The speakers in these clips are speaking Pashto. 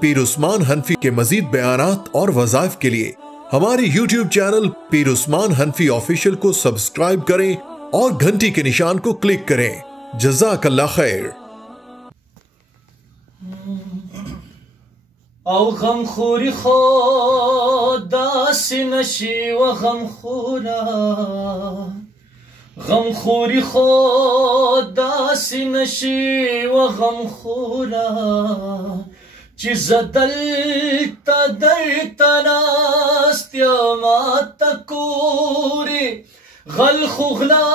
पीर उस्मान हनफी के मजीद बयानात और वज़ाइफ के लिए हमारे YouTube चैनल पीर उस्मान हनफी ऑफिशियल को सब्सक्राइब करें और घंटी के निशान को क्लिक करें। जज़ाकल्लाह खैर। او غمخوری خود داسی نشی و غمخوری خود داسی نشی و غمخورا چیز دلتا درتا ناست یا ما تکوری غل خوغلا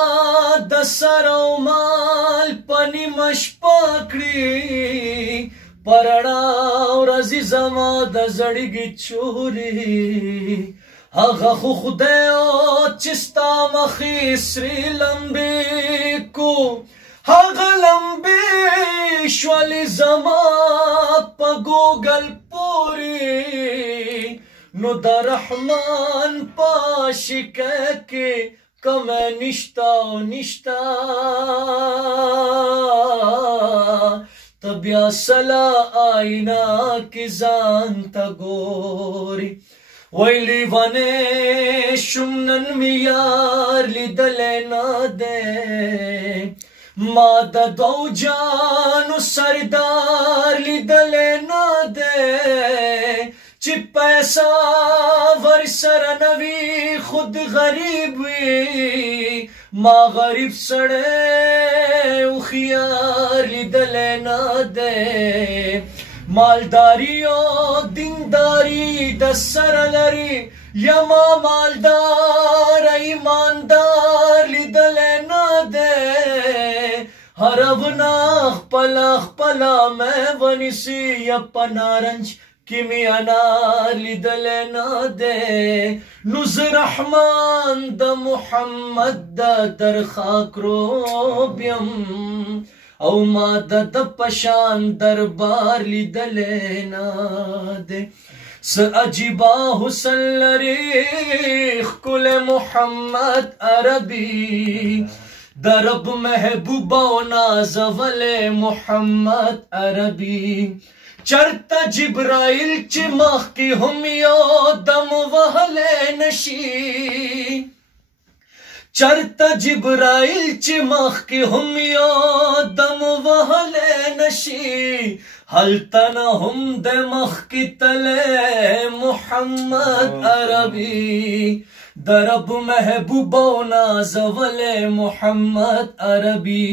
د سر او مال پنی مش پاکړي پرړا ورځي زما د زړګي چوري هغه خو خدای او چې ستا مخې سرې لمبې کو هغه لمبې شولې زما په ګوګل پورې نو د رحمان په شکایت کې کم نشتا او نشتا تبیا سلا آئینہ کی ځان ته ګوري ویلی ونه شمنن میار لیدل نه ده ما د دو جانو سردار لیدل نه ده چې پیسا ور سره نوی خود غریب وی ما غریب سړی او خيار لیدل نه ده مالداری او دینداری د سر لري یما مالدار ایماندار لیدل نه ده هرونه خپل خپل مې ونیسي یا پنارنج کی می انار لیدل نه ده نوز رحمان د محمد در خاک رو بیم او ما د پشان دربار لیدل نه ده س عجیبا حسن لري خل محمد عربي درب محبوب او نازول محمد عربي چرتا جبرائیل چې مخ کې هم یو دم وهل نشي چرتا جبرائیل چې مخ کې هم یو دم وهل نشي هلتن هم د مخ کې تل محمد عربي درب محبوب او نازول محمد عربي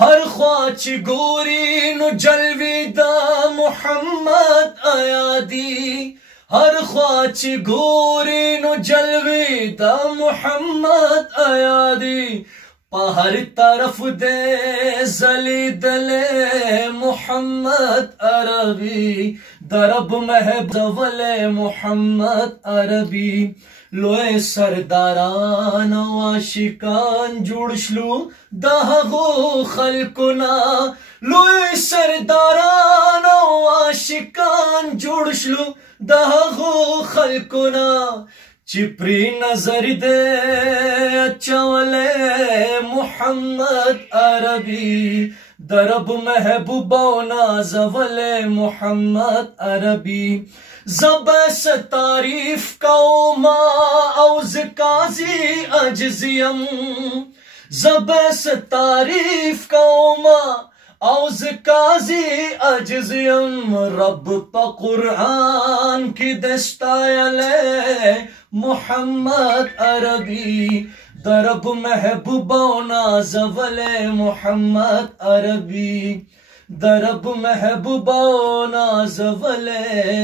هر خوا چې ګوري نو جلوی دا محمد آیا دی هر خوا چې ګوري نو جلوی دا محمد آیا دی په هر طرف دې زلیدل محمد عربي درب محبوب محمد عربي لوی سرداران او عاشقان جوړ شلو د هغو خلکونا لوی سرداران او عاشقان جوړ شلو د هغو خلکونا چې پری نظر دې اچولې محمد عربي درب محبوب او نازول محمد عربي زبس تعریف کوما او زکازی عجزیم زبس تعریف کوما او زکازی عجزیم رب پا قرآن کی دستایلے محمد عربی درب محبوب او نازول محمد عربی درب محبوب او نازول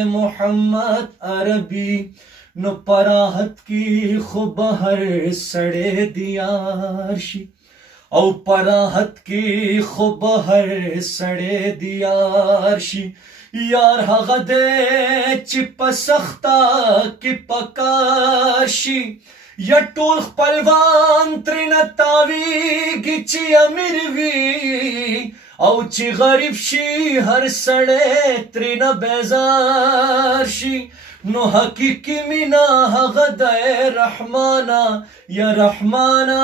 محمد عربی نو پراحت کی خو بهر سړی دیار شي او پراحت کی خو بهر سړی دیار شي یار هغه دې چې په سخته کې پکار شي یا ټول خپلوان ترنه تاویږي چې امیر وي او چې غریب شي هر سړی ترنه بیزار شي نو حقیقی مینا هغه د رحمانا یا رحمانا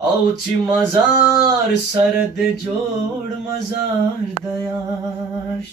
او چې مزار سره د جوړ مزار دیاش.